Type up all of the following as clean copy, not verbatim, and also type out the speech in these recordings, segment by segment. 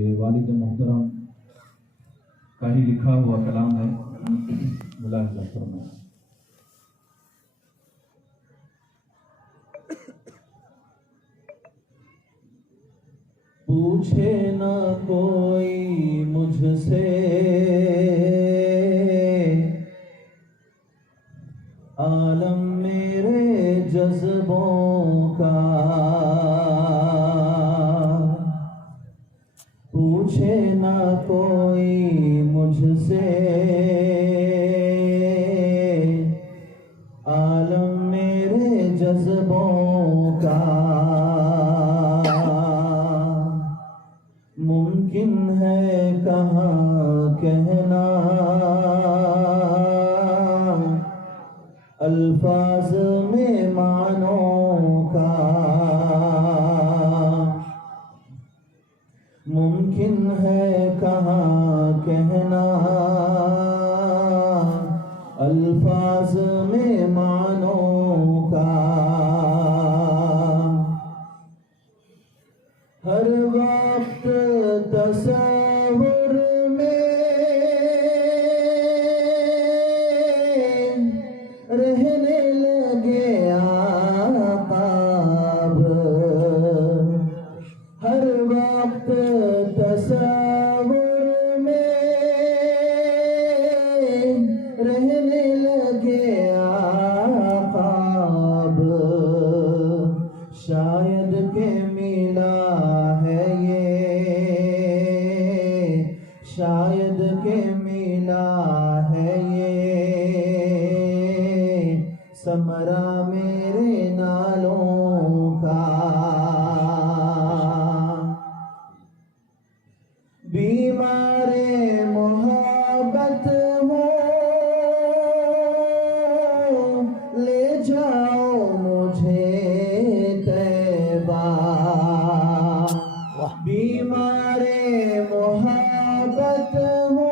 یہ والد محترم کا ہی لکھا ہوا کلام ہے، ملاحظہ فرمائیں۔ پوچھے نہ کوئی مجھ سے عالم میرے جذبوں کا، پوچھے نہ کوئی مجھ سے عالم میرے جذبوں کا، ممکن ہے کہاں کہنا الفاظ میں معنوں کا، ممکن ہے کہاں کہنا الفاظ میں معنوں کا، ہر وقت تصور میں رہنے لگے آفتاب، ہر وقت تصور میں رہنے لگے آفتاب، شاید کہ ملا ہے یہ، شاید کہ ملا ہے یہ ثمرہ میرے نالوں کا، بیمار محبت ہو لے جاؤ مجھے طیبہ، بیمار محبت ہو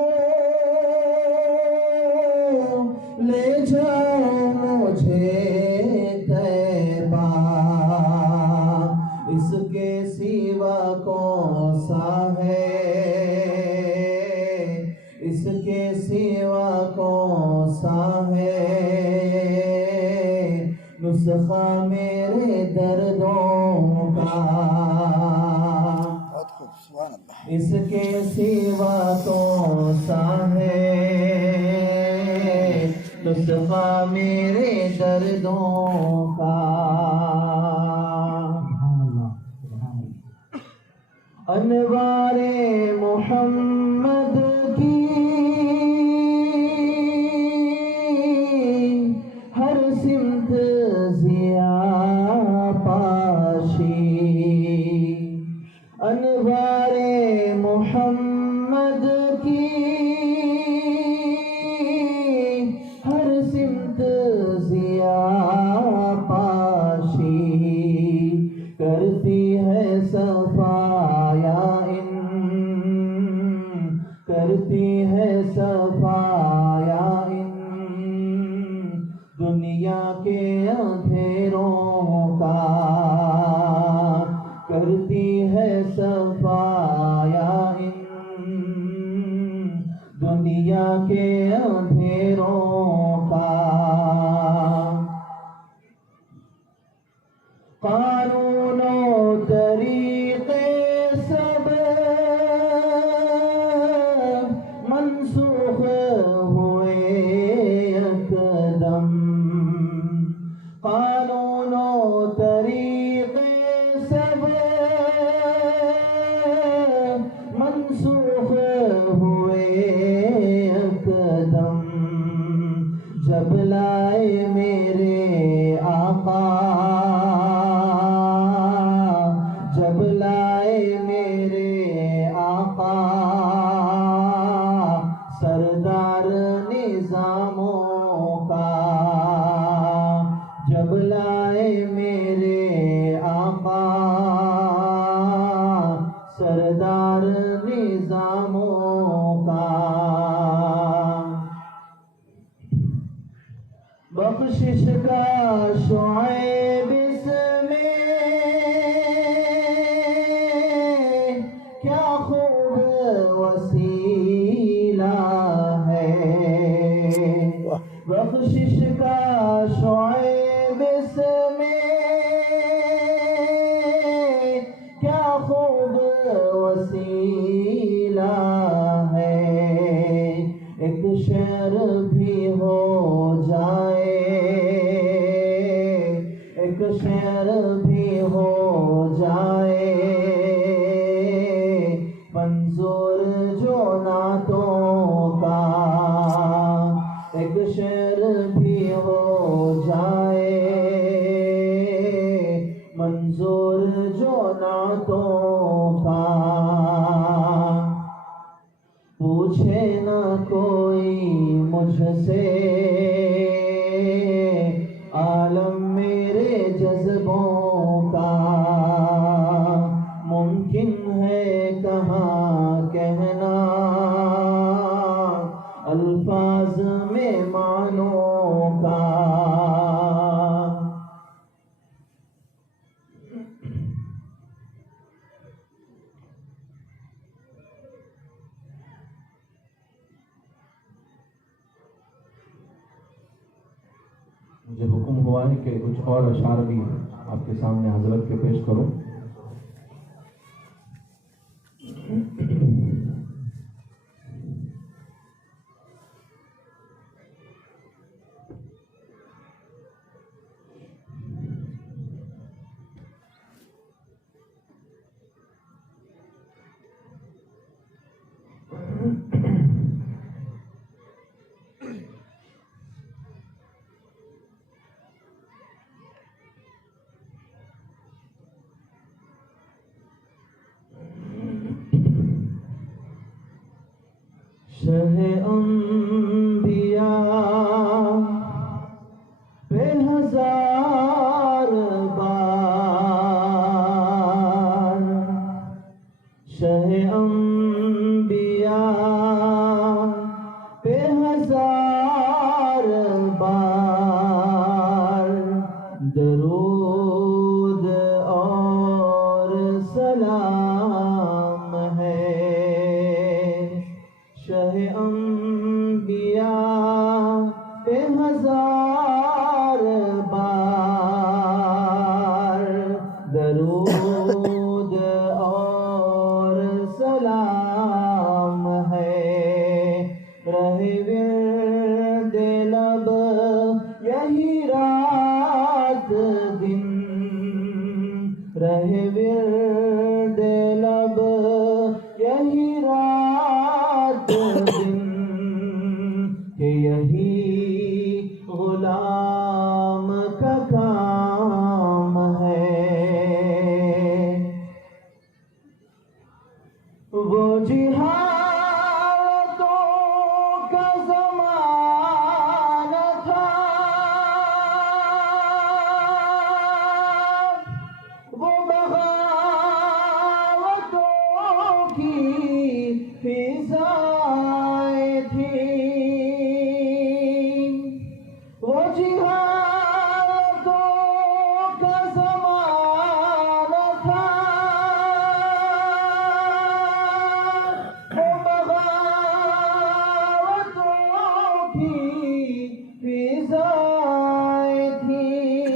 لے جاؤ مجھے طیبہ، اس کے سوا کون سا ہے، اس کے سوا کون سا ہے نسخہ میرے دردوں کا، اس کے سوا کون سا ہے نسخہ میرے دردوں کا، انوار محمد کی ہر سمت ضیاء پاشی، انوار محمد کی ہر سمت ضیاء پاشی، کرتی ہے صفایا کرتی ہے صفایا دنیا کے اندھیروں کا، کرتی ہے صفایا دنیا کے اندھیروں کا، قانون و طریقے سب منسوخ ہوئے یکدم، قانون و طریقے سب منسوخ ہوئے یکدم، جب لائے میرے آقا، جب لائے میرے آقا سردار نظاموں کا، جب لائے میرے آقا سردار نظاموں کا، بخشش کا شعیب اس میں کیا خوب بخشش کا شعیب اس میں کیا خوب وسیلہ ہے، ایک شعر بھی ہو جائے، ایک شعر بھی ہو جائے، منظور جو نعتوں کا، ایک شعر بھی ہو جائے، منظور جو نعتوں کا، پوچھے نہ کوئی مجھ سے عالم میرے جذبوں کا، ممکن ہے کہاں کہنا الفاظ میں معنوں کا۔ مجھے حکم ہوا ہے کہ کچھ اور اشعار بھی آپ کے سامنے حضرت کے پیش کروں۔ شہ انبیاء بے ہزار بار، شہ انبیاء بے ہزار بار، درود اور سلام ہے، شہ انبیاء بے ہزار بار، درود اور سلام ہے، رہے ورد لب یہی رات دن، رہے ورد لب یہی رات دن، کہ یہی غلام کا کام ہے، وہ جہادوں کا زمانہ تھا، وہ بغاوتوں کی فضائیں تھیں، وہ جہادوں کا زمانہ تھا، وہ بغاوتوں کی فضائیں تھیں،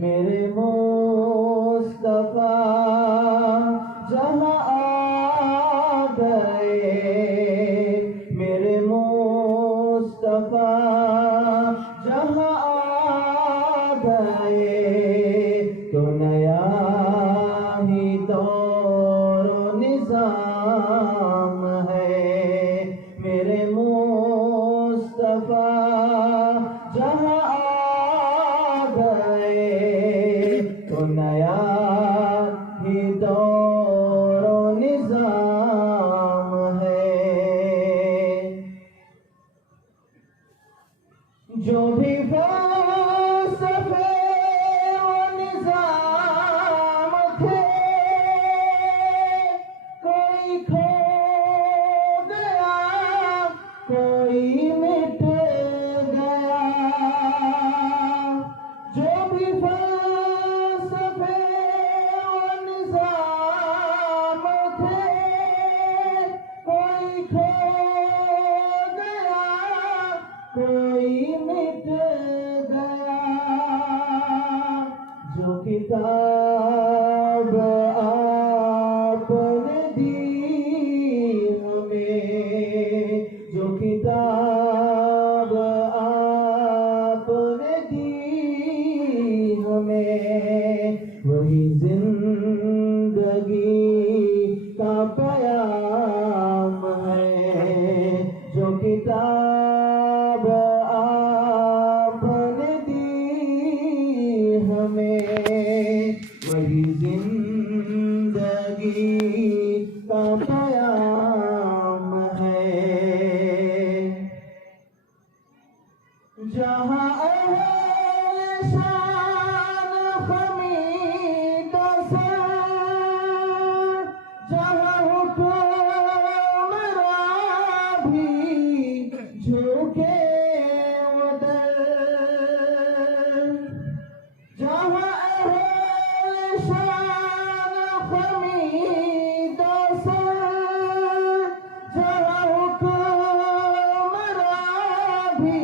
میرے مصطفیٰ جہاں آ گئے، میرے مصطفیٰ جہاں آ گئے، تو نیا ہی دور و نظام ہے، میرے مصطفیٰ جہاں آ گئے، تو نیا ہی دور و نظام ہے، جو بھی فلسفے و نظام تھے، کوئی کھو گیا، کوئی مٹ گیا، جو بھی فلسفے و نظام تھے، کوئی کھو گیا، کتاب آپ نے دی ہمیں، وہی زندگی کا پیام ہے، جہاں اہل شان خمید سر، جہاں حکمراں بھی جھکے ادھر، جہاں اہل شان خمید سر، جہاں حکمراں بھی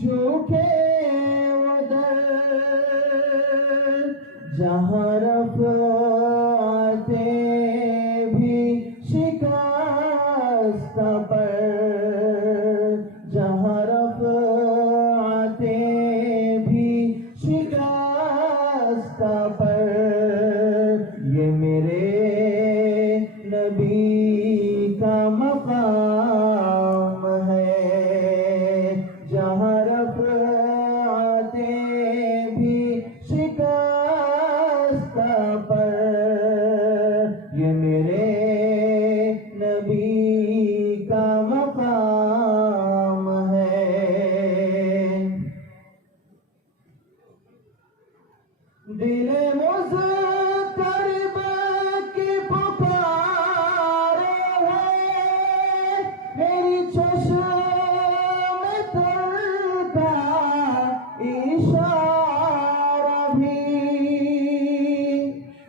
جھکے ادھر، جہاں رفعتیں بھی شکست پر، جہاں رفعتیں بھی شکست پر، یہ میرے نبی کا مقام ہے، جہاں رفعتیں بھی شکست پر، یہ میرے نبی کا مقام ہے، دل مضطرب کی پکار ہے، میری چشم تر کا اشارہ بھی،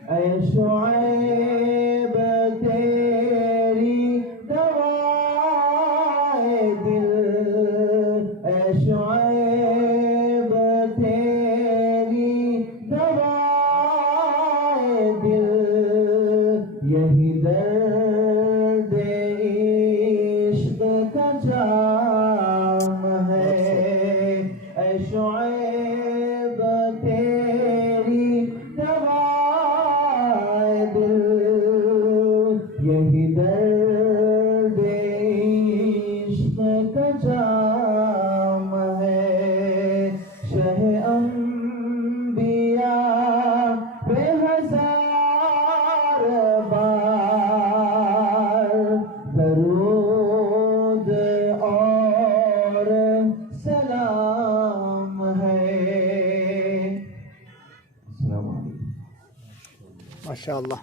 اے شعیب تیری دوائے دل، اے شعیب تیری دوائے دل، یہی درد عشق کا جام ہے، اے شعیب تیری دوائے دل، یہی درد عشق کا جام ہے، شہ انبیاء پہ ہزار بار درود اور سلام ہے، السلام علیکم۔ ماشاء اللہ.